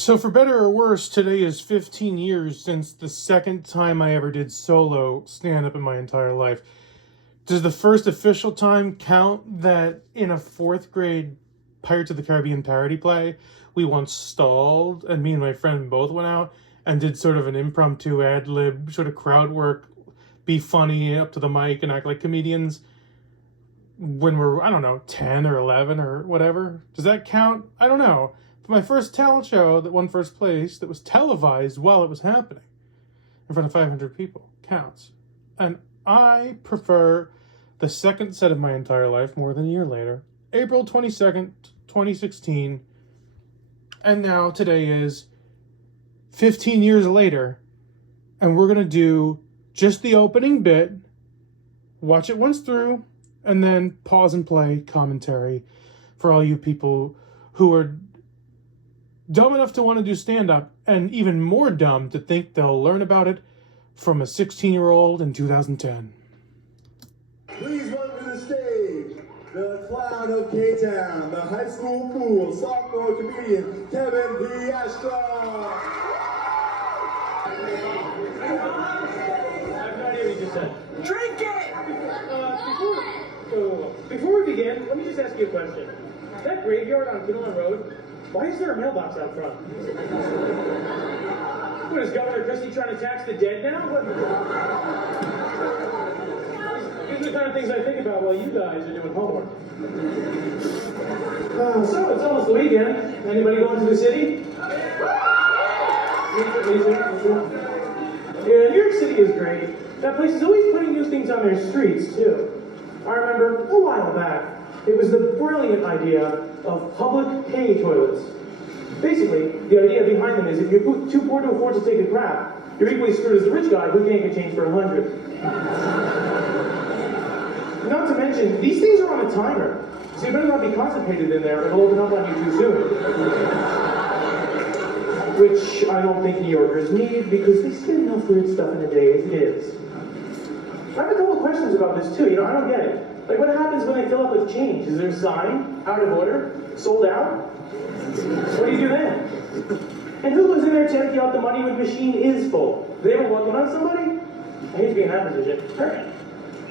So for better or worse, today is 15 years since the second time I ever did solo stand-up in my entire life. Does the first official time count that in a fourth grade Pirates of the Caribbean parody play, we once stalled and me and my friend both went out and did sort of an impromptu ad-lib, sort of crowd work, be funny up to the mic and act like comedians when we're, I don't know, 10 or 11 or whatever? Does that count? I don't know. But my first talent show that won first place, that was televised while it was happening in front of 500 people, counts. And I prefer the second set of my entire life more than a year later. April 22nd, 2016. And now today is 15 years later. And we're going to do just the opening bit, watch it once through, and then pause and play commentary for all you people who are dumb enough to want to do stand-up and even more dumb to think they'll learn about it from a 16-year-old in 2010. Please welcome to the stage the clown of K-Town, the high school fool, sophomore comedian, Kevin Piastra. I have no idea what you just said. Drink it! Before we begin, let me just ask you a question. That graveyard on Conan Road, why is there a mailbox out front? What, is Governor Christie trying to tax the dead now? What? These are the kind of things I think about while you guys are doing homework. So, it's almost the weekend. Anybody going to the city? Yeah, New York City is great. That place is always putting new things on their streets, too. I remember a while back, it was the brilliant idea of public pay toilets. Basically, the idea behind them is if you're too poor to afford to take a crap, you're equally screwed as the rich guy who can't get change for 100. Not to mention, these things are on a timer, so you better not be constipated in there, it'll open up on you too soon. Which I don't think New Yorkers need, because they see enough weird stuff in a day as it is. I have a couple of questions about this too, I don't get it. Like, what happens when they fill up with change? Is there a sign? Out of order? Sold out? What do you do then? And who goes in there to empty out the money when the machine is full? Do they ever walk in on somebody? I hate to be in that position.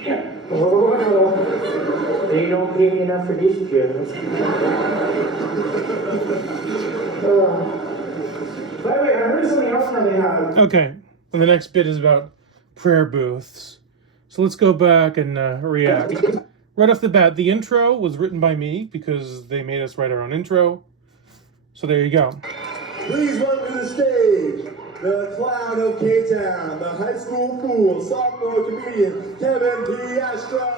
Yeah. Oh, they don't pay me enough for this job. By the way, I heard something else that they have. Okay, and the next bit is about prayer booths. So let's go back and react. Right off the bat, the intro was written by me because they made us write our own intro. So there you go. Please welcome to the stage the clown of K-Town, the high school fool, sophomore comedian, Kevin Piastra.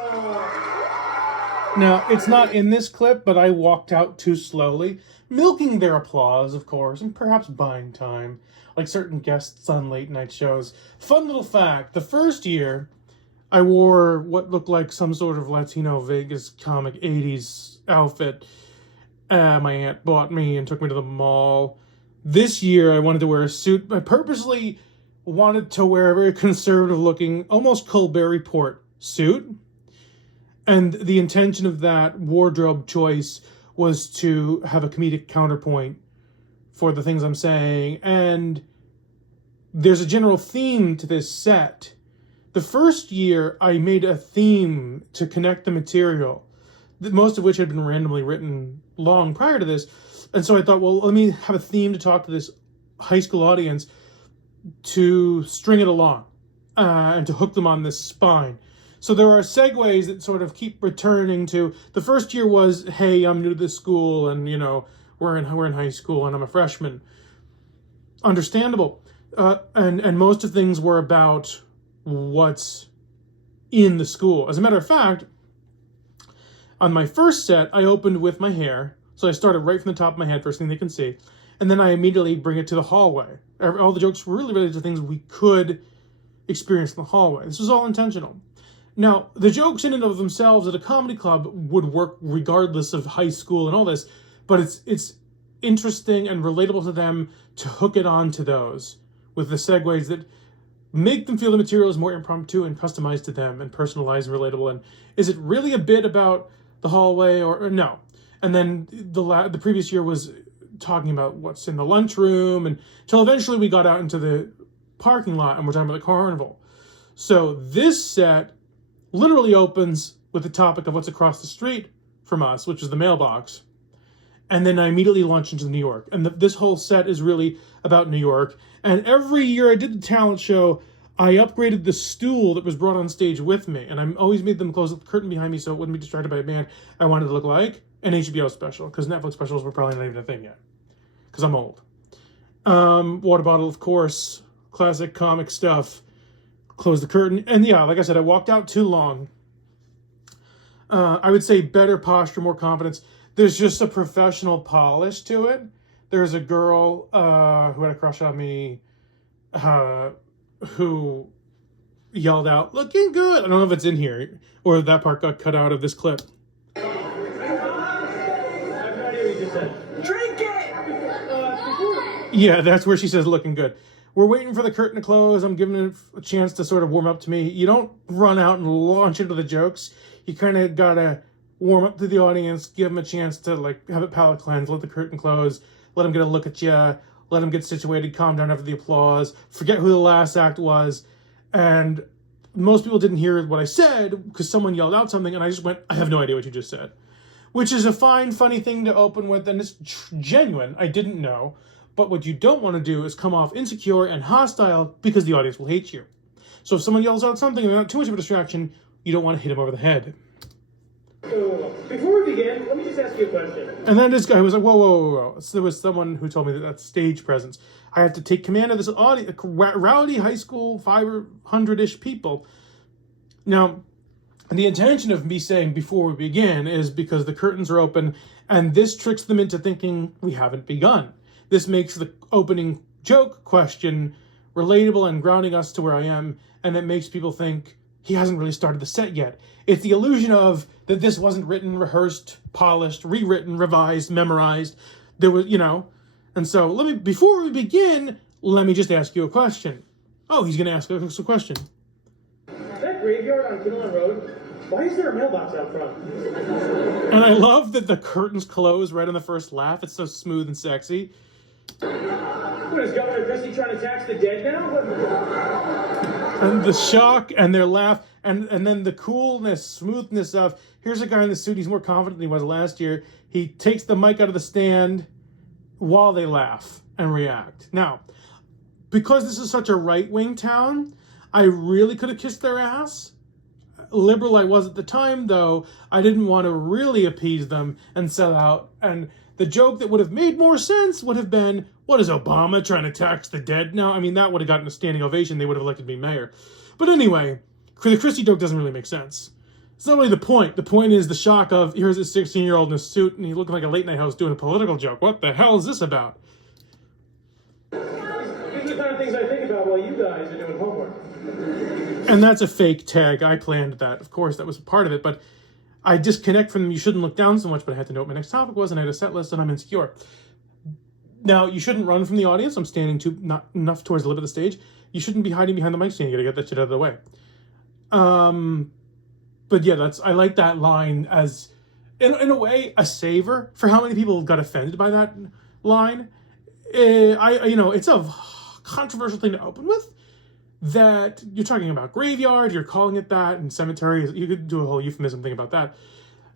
Now, it's not in this clip, but I walked out too slowly, milking their applause, of course, and perhaps buying time, like certain guests on late-night shows. Fun little fact, the first year, I wore what looked like some sort of Latino Vegas comic 80s outfit. My aunt bought me and took me to the mall. This year, I wanted to wear a suit. I purposely wanted to wear a very conservative-looking, almost Colbert Report suit. And the intention of that wardrobe choice was to have a comedic counterpoint for the things I'm saying. And there's a general theme to this set. The first year, I made a theme to connect the material, most of which had been randomly written long prior to this. And so I thought, well, let me have a theme to talk to this high school audience to string it along and to hook them on this spine. So there are segues that sort of keep returning to, the first year was, hey, I'm new to this school and, we're in high school and I'm a freshman. Understandable. And most of things were about what's in the school. As a matter of fact, on my first set, I opened with my hair. So I started right from the top of my head, first thing they can see. And then I immediately bring it to the hallway. All the jokes were really related to things we could experience in the hallway. This was all intentional. Now, the jokes in and of themselves at a comedy club would work regardless of high school and all this, but it's interesting and relatable to them to hook it on to those with the segues that make them feel the material is more impromptu and customized to them and personalized and relatable. And is it really a bit about the hallway or no? And then the previous year was talking about what's in the lunchroom, and until eventually we got out into the parking lot and we're talking about the carnival. So this set literally opens with the topic of what's across the street from us, which is the mailbox. And then I immediately launch into New York. And this whole set is really about New York. And every year I did the talent show, I upgraded the stool that was brought on stage with me. And I always made them close the curtain behind me so it wouldn't be distracted by a band I wanted to look like an HBO special, because Netflix specials were probably not even a thing yet, because I'm old. Water bottle, of course, classic comic stuff. Close the curtain. And yeah, like I said, I walked out too long. I would say better posture, more confidence. There's just a professional polish to it. There's a girl who had a crush on me who yelled out, "Looking good." I don't know if it's in here or that part got cut out of this clip. Drink it! Yeah, that's where she says "looking good." We're waiting for the curtain to close. I'm giving it a chance to sort of warm up to me. You don't run out and launch into the jokes. You kind of gotta warm up to the audience, give them a chance to like have it palate cleanse, let the curtain close, let them get a look at you, let them get situated, calm down after the applause, forget who the last act was. And most people didn't hear what I said because someone yelled out something and I just went, "I have no idea what you just said." Which is a fine, funny thing to open with, and it's genuine. I didn't know. But what you don't want to do is come off insecure and hostile because the audience will hate you. So if someone yells out something and they're not too much of a distraction, you don't want to hit them over the head. Before we begin, let me just ask you a question. And then this guy was like, whoa. So there was someone who told me that that's stage presence. I have to take command of this audience, rowdy high school, 500-ish people. Now, the intention of me saying before we begin is because the curtains are open, and this tricks them into thinking we haven't begun. This makes the opening joke question relatable and grounding us to where I am, and it makes people think he hasn't really started the set yet. It's the illusion of that this wasn't written, rehearsed, polished, rewritten, revised, memorized. There was, and so before we begin, let me just ask you a question. Oh, he's going to ask us a question. That graveyard on Conan Road, why is there a mailbox out front? And I love that the curtains close right on the first laugh. It's so smooth and sexy. What, is Governor Christie trying to tax the dead now? And the shock and their laugh, and then the coolness, smoothness of, here's a guy in the suit, he's more confident than he was last year. He takes the mic out of the stand while they laugh and react. Now, because this is such a right-wing town, I really could have kissed their ass. Liberal I was at the time, though, I didn't want to really appease them and sell out. And the joke that would have made more sense would have been, what is Obama trying to tax the dead now? I mean, that would have gotten a standing ovation. They would have elected me mayor. But anyway, the Christie joke doesn't really make sense. It's not really the point. The point is the shock of, here's this 16-year-old in a suit and he's looking like a late-night host doing a political joke. What the hell is this about? These are the kind of things I think about while you guys are doing homework. And that's a fake tag. I planned that. Of course, that was part of it. But I disconnect from them. You shouldn't look down so much, but I had to know what my next topic was, and I had a set list, and I'm insecure. Now, you shouldn't run from the audience. I'm standing not enough towards the lip of the stage. You shouldn't be hiding behind the mic stand. You gotta get that shit out of the way. But yeah, I like that line as, in a way, a saver for how many people got offended by that line. It's a controversial thing to open with. That you're talking about graveyard, you're calling it that, and cemetery. You could do a whole euphemism thing about that.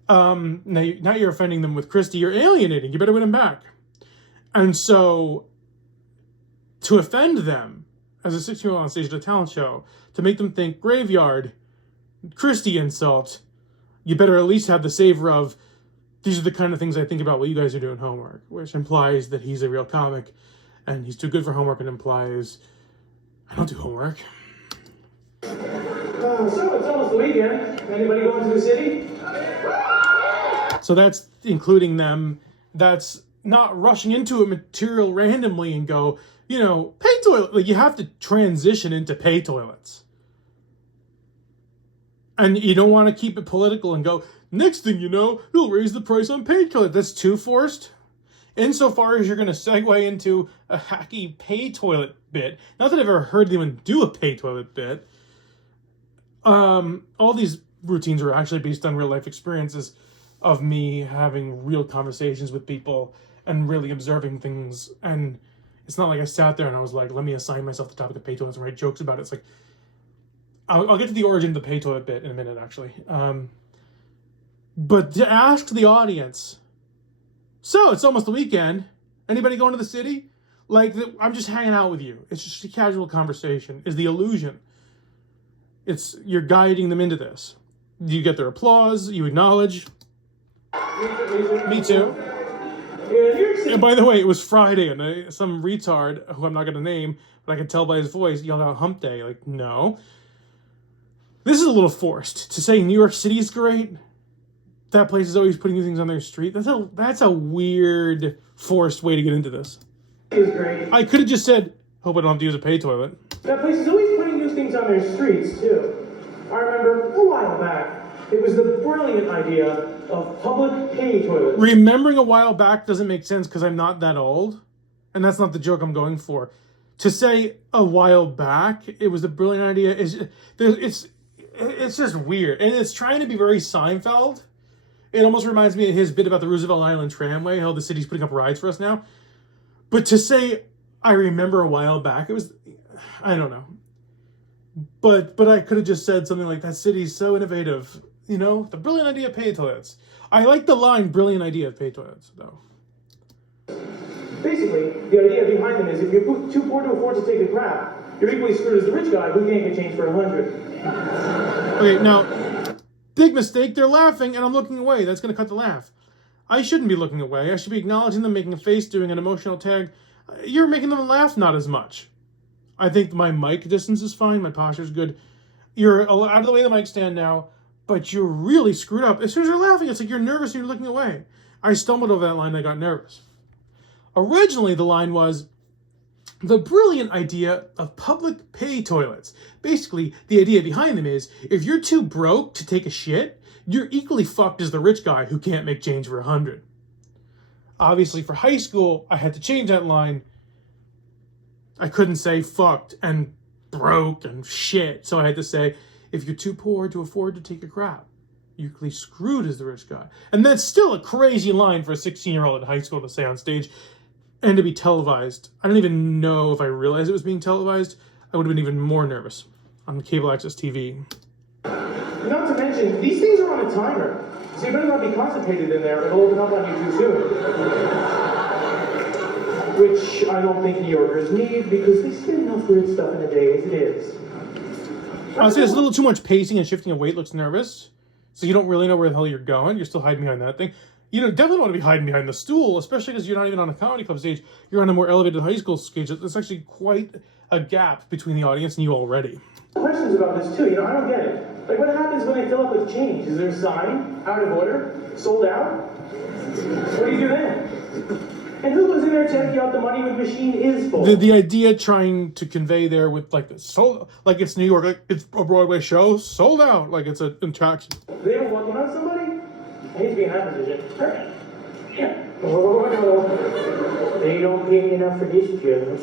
Now you're offending them with Christie. You're alienating. You better win them back. And so, to offend them as a 16-year-old on stage at a talent show, to make them think graveyard, Christie insult, you better at least have the savor of, these are the kind of things I think about while you guys are doing homework, which implies that he's a real comic, and he's too good for homework, and implies I don't do homework. So it's almost the weekend. Anybody going to the city? So that's including them. That's not rushing into a material randomly and go, pay toilet. Like, you have to transition into pay toilets. And you don't want to keep it political and go, next thing you know, you'll raise the price on pay toilet. That's too forced. Insofar as you're going to segue into a hacky pay toilet bit, not that I've ever heard anyone do a pay toilet bit, all these routines are actually based on real life experiences of me having real conversations with people and really observing things. And it's not like I sat there and I was like, let me assign myself the topic of pay toilets and write jokes about it. It's like, I'll get to the origin of the pay toilet bit in a minute, actually. But to ask the audience, so it's almost the weekend. Anybody going to the city? Like, I'm just hanging out with you. It's just a casual conversation. Is the illusion. You're guiding them into this. You get their applause. You acknowledge. Me too. And by the way, it was Friday, and some retard, who I'm not going to name, but I could tell by his voice, yelled out hump day. Like, no. This is a little forced. To say New York City is great, that place is always putting new things on their street. That's a weird, forced way to get into this. Is great. I could have just said, hope I don't have to use a pay toilet. That place is always putting new things on their streets, too. I remember a while back, it was the brilliant idea of public pay toilets. Remembering a while back doesn't make sense because I'm not that old. And that's not the joke I'm going for. To say a while back, it was a brilliant idea, it's just weird. And it's trying to be very Seinfeld. It almost reminds me of his bit about the Roosevelt Island Tramway, how the city's putting up rides for us now. But to say, I remember a while back, it was, I don't know. But I could have just said something like, that city's so innovative. You know, the brilliant idea of pay toilets. I like the line, brilliant idea of pay toilets, though. Basically, the idea behind them is if you're too poor to afford to take a crap, you're equally screwed as the rich guy who can't get change for 100. Okay, now, big mistake. They're laughing, and I'm looking away. That's going to cut the laugh. I shouldn't be looking away. I should be acknowledging them, making a face, doing an emotional tag. You're making them laugh not as much. I think my mic distance is fine. My posture's good. You're out of the way of the mic stand now, but you're really screwed up. As soon as you're laughing, it's like you're nervous and you're looking away. I stumbled over that line and I got nervous. Originally, the line was, the brilliant idea of public pay toilets. Basically, the idea behind them is, if you're too broke to take a shit, you're equally fucked as the rich guy who can't make change for 100. Obviously, for high school, I had to change that line. I couldn't say fucked and broke and shit. So I had to say, if you're too poor to afford to take a crap, you're equally screwed as the rich guy. And that's still a crazy line for a 16-year-old in high school to say on stage and to be televised. I don't even know if I realized it was being televised. I would have been even more nervous on cable access TV. Not to mention, these things are on a timer. So you better not be concentrated in there. It'll open up on you too soon. Which I don't think New Yorkers need because they spend enough weird stuff in a day as it is. Honestly, it's a little too much pacing and shifting of weight looks nervous. So you don't really know where the hell you're going. You're still hiding behind that thing. You definitely don't want to be hiding behind the stool, especially because you're not even on a comedy club stage. You're on a more elevated high school stage. There's actually quite a gap between the audience and you already. Questions about this too, I don't get it. Like, what happens when they fill up with change? Is there a sign? Out of order? Sold out? What do you do then? And who goes in there checking out the money when the machine is full? The idea trying to convey there with like like it's New York, like it's a Broadway show, sold out, like it's an attraction. They ever walking on somebody? I hate to be in that position. Yeah. Oh no. They don't pay me enough for this job.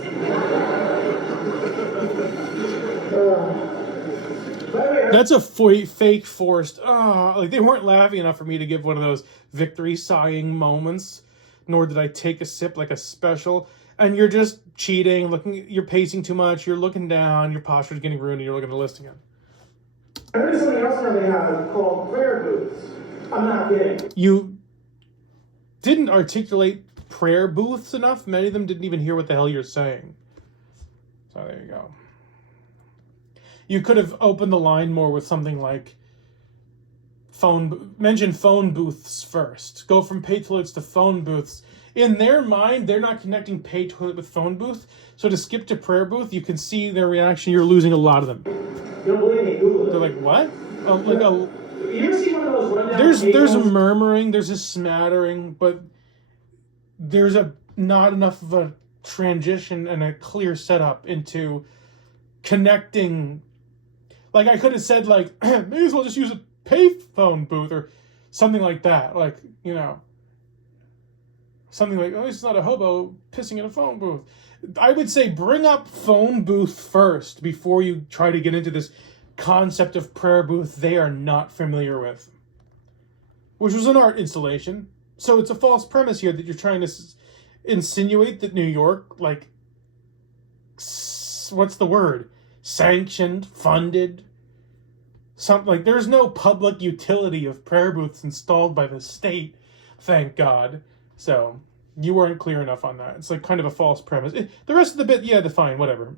That's a fake forced. Like they weren't laughing enough for me to give one of those victory sighing moments. Nor did I take a sip like a special. And you're just cheating, you're pacing too much, you're looking down, your posture's getting ruined, and you're looking at the list again. I heard something else now they have called prayer booths. I'm not kidding. You didn't articulate prayer booths enough. Many of them didn't even hear what the hell you're saying. So there you go. You could have opened the line more with something like mention phone booths first. Go from pay toilets to phone booths. In their mind, they're not connecting pay toilet with phone booth. So to skip to prayer booth, you can see their reaction. You're losing a lot of them. You don't believe me? Google it. They're like, what? You ever see one of those rundown there's a murmuring, there's a smattering, but there's not enough of a transition and a clear setup into connecting. Like I could have said like, may as well just use a payphone booth or something like that. Like, something like, oh, it's not a hobo pissing in a phone booth. I would say bring up phone booth first before you try to get into this concept of prayer booth they are not familiar with. Which was an art installation. So it's a false premise here that you're trying to insinuate that New York, like, what's the word? Sanctioned, funded, something like, there's no public utility of prayer booths installed by the state, thank God. So, you weren't clear enough on that. It's like kind of a false premise. The rest of the bit, yeah, fine, whatever.